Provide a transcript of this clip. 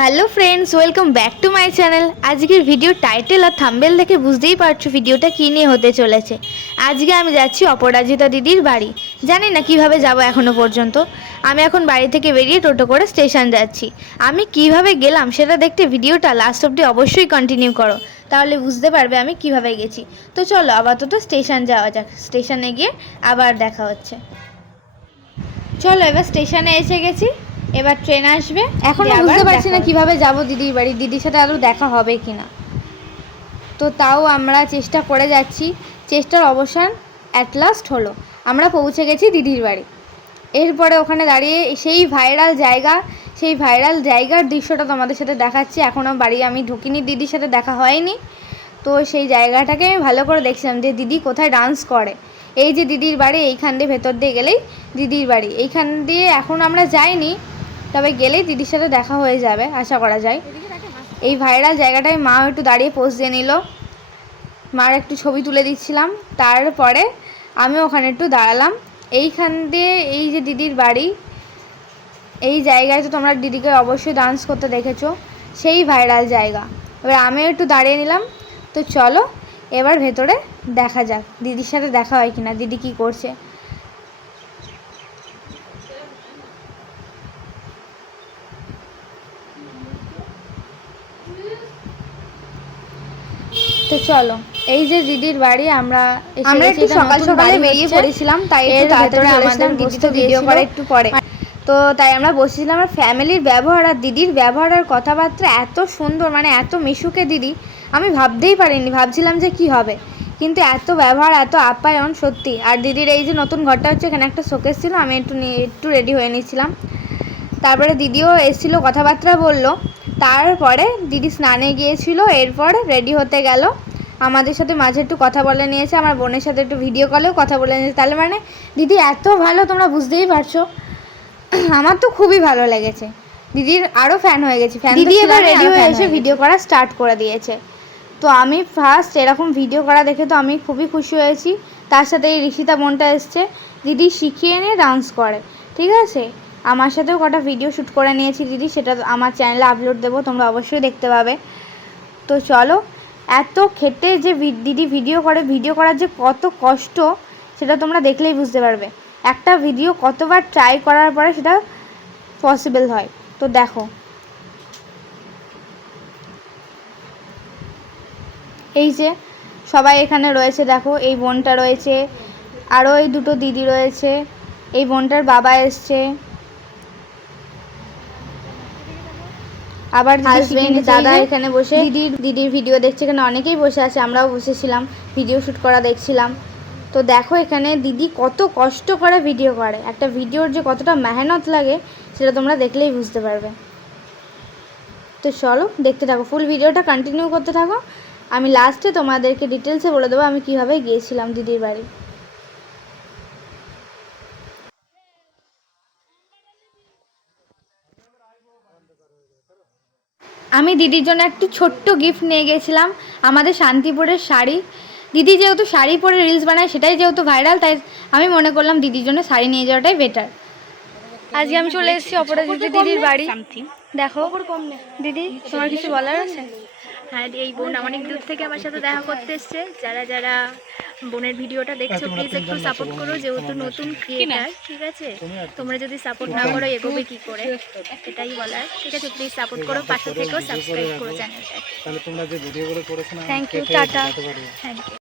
Hello friends, welcome back to my channel. আজকের video title আর thumbnail দেখে বুঝতেই পারছো ভিডিওটা কী নিয়ে হতে চলেছে। আজকে আমি যাচ্ছি অপরাজিতা দিদির বাড়ি। জানি না কিভাবে যাব এখনও পর্যন্ত। আমি এখন বাড়ি থেকে বেরিয়ে টোটো করে স্টেশন যাচ্ছি। আমি কিভাবে গেলাম সেটা দেখতে ভিডিওটা লাস্ট অবধি অবশ্যই কন্টিনিউ করো, তাহলে বুঝতে পারবে আমি কিভাবে গেছি। তো চলো আপাতত স্টেশন যাওয়া যাক, স্টেশনে গিয়ে আবার দেখা হচ্ছে। চলো এবার স্টেশনে এসে গেছি, এবার ট্রেন আসবে। এখনো বুঝতে পারছি না কিভাবে যাব দিদির বাড়ি, দিদির সাথে আরও দেখা হবে কি না। তো তাও আমরা চেষ্টা করে যাচ্ছি, চেষ্টার অবসান অ্যাট লাস্ট হলো। আমরা পৌঁছে গেছি দিদির বাড়ি। এরপরে ওখানে দাঁড়িয়ে সেই ভাইরাল জায়গার দৃশ্যটা তোমাদের সাথে দেখাচ্ছি। এখনও বাড়ি আমি ঢুকিনি, দিদির সাথে দেখা হয়নি। তো সেই জায়গাটাকে আমি ভালো করে দেখছিলাম যে দিদি কোথায় ডান্স করে। এই যে দিদির বাড়ি, এইখান দিয়ে ভেতর দিয়ে গেলেই দিদির বাড়ি। এইখান দিয়ে এখন আমরা যাইনি, তবে গেলেই দিদির সাথে দেখা হয়ে যাবে আশা করা যায়। এই ভাইরাল জায়গাটায় মাও একটু দাঁড়িয়ে পোজ দিয়ে নিল, মার একটু ছবি তুলে দিচ্ছিলাম। তারপরে আমি ওখানে একটু দাঁড়ালাম। এইখান দিয়ে এই যে দিদির বাড়ি, এই জায়গায় তো তোমরা দিদিকে অবশ্যই ডান্স করতে দেখেছো, সেই ভাইরাল জায়গা। এবার আমিও একটু দাঁড়িয়ে নিলাম। তো চলো এবার ভেতরে দেখা যাক দিদির সাথে দেখা হয় কিনা, দিদি কি করছে। তো চলো, এই যে দিদির বাড়ি, আমরা একটু সকাল সকালে বেরিয়ে পড়েছিলাম, তাই একটু তাড়াতাড়ি আমাদের দিদি তো ভিডিও করে একটু পরে। তো তাই আমরা বসেছিলাম। আমার ফ্যামিলির ব্যবহার আর দিদির ব্যবহার আর কথাবার্তা এত সুন্দর, মানে এত মিশুকে দিদি, আমি ভাবতেই পারিনি। ভাবছিলাম যে কি হবে, কিন্তু এত ব্যবহার, এত আপ্যায়ন সত্যি। আর দিদির এই যে নতুন ঘরটা হচ্ছে, এখানে একটা শোকেস ছিল, আমি একটু রেডি হয়ে নিয়েছিলাম। তারপরে দিদিও এসেছিল, কথাবার্তা বললো। তারপরে দিদি স্নানে গিয়েছিল, এরপর রেডি হতে গেল। আমাদের সাথে মাঝে একটু কথা বলে নিয়েছে, আমার বোনের সাথে একটু ভিডিও কলেও কথা বলে নিয়েছে। তাহলে মানে দিদি এত ভালো, তোমরা বুঝতেই পারছো। আমার তো খুবই ভালো লেগেছে, দিদির আরও ফ্যান হয়ে গেছি। দিদি এবার রেডি হয়ে এসে ভিডিও করা স্টার্ট করে দিয়েছে। তো আমি ফার্স্ট এরকম ভিডিও করা দেখে তো আমি খুবই খুশি হয়েছি। তার সাথে এই ঋষিতা বোনটা এসছে, দিদি শিখিয়ে নিয়ে ডান্স করে, ঠিক আছে। আমার সাথেও কটা ভিডিও শ্যুট করে নিয়েছি দিদি, সেটা আমার চ্যানেলে আপলোড দেবো, তোমরা অবশ্যই দেখতে পাবে। তো চলো, এত খেটে যে দিদি ভিডিও করার যে কত কষ্ট, সেটা তোমরা দেখলেই বুঝতে পারবে। একটা ভিডিও কতবার ট্রাই করার পরে সেটা পসিবল হয়। তো দেখো, এই যে সবাই এখানে রয়েছে, দেখো এই বোনটা রয়েছে, আরও এই দুটো দিদি রয়েছে, এই বোনটার বাবা এসছে, আবার দাদা এখানে বসে দিদির ভিডিও দেখছে। এখানে অনেকেই বসে আছে, আমরাও বসেছিলাম, ভিডিও শ্যুট করা দেখছিলাম। তো দেখো এখানে দিদি কত কষ্ট করে ভিডিও করে, একটা ভিডিওর যে কতটা মেহনত লাগে সেটা তোমরা দেখলেই বুঝতে পারবে। তো চলো দেখতে থাকো, ফুল ভিডিওটা কন্টিনিউ করতে থাকো। আমি লাস্টে তোমাদেরকে ডিটেলসে বলে দেবো আমি কিভাবে গিয়েছিলাম দিদির বাড়ি। আমি দিদির জন্য একটু ছোট্ট গিফট নিয়ে গেছিলাম, আমাদের শান্তিপুরের শাড়ি। দিদি যেহেতু শাড়ি পরে রিলস বানায়, সেটাই যেহেতু ভাইরাল, তাই আমি মনে করলাম দিদির জন্য শাড়ি নিয়ে যাওয়াটাই বেটার। আজকে আমি চলে এসেছি অপরাজিতা দিদির বাড়ি। দেখো দিদি, তোমার কিছু বলার আছে? হ্যাঁ, এই বোন অনেক দূর থেকে আমার সাথে দেখা করতে এসছে। যারা যারা বোনের ভিডিওটা দেখছো প্লিজ একটু সাপোর্ট করো, যেহেতু নতুন ক্রিয়েটার, ঠিক আছে। তোমরা যদি সাপোর্ট না করো এগোবে কি করে, এটাই বলার, ঠিক আছে। প্লিজ সাপোর্ট করো, পাশে থেকেও সাবস্ক্রাইব করো চ্যানেলটা। Thank you, tata. Thank you.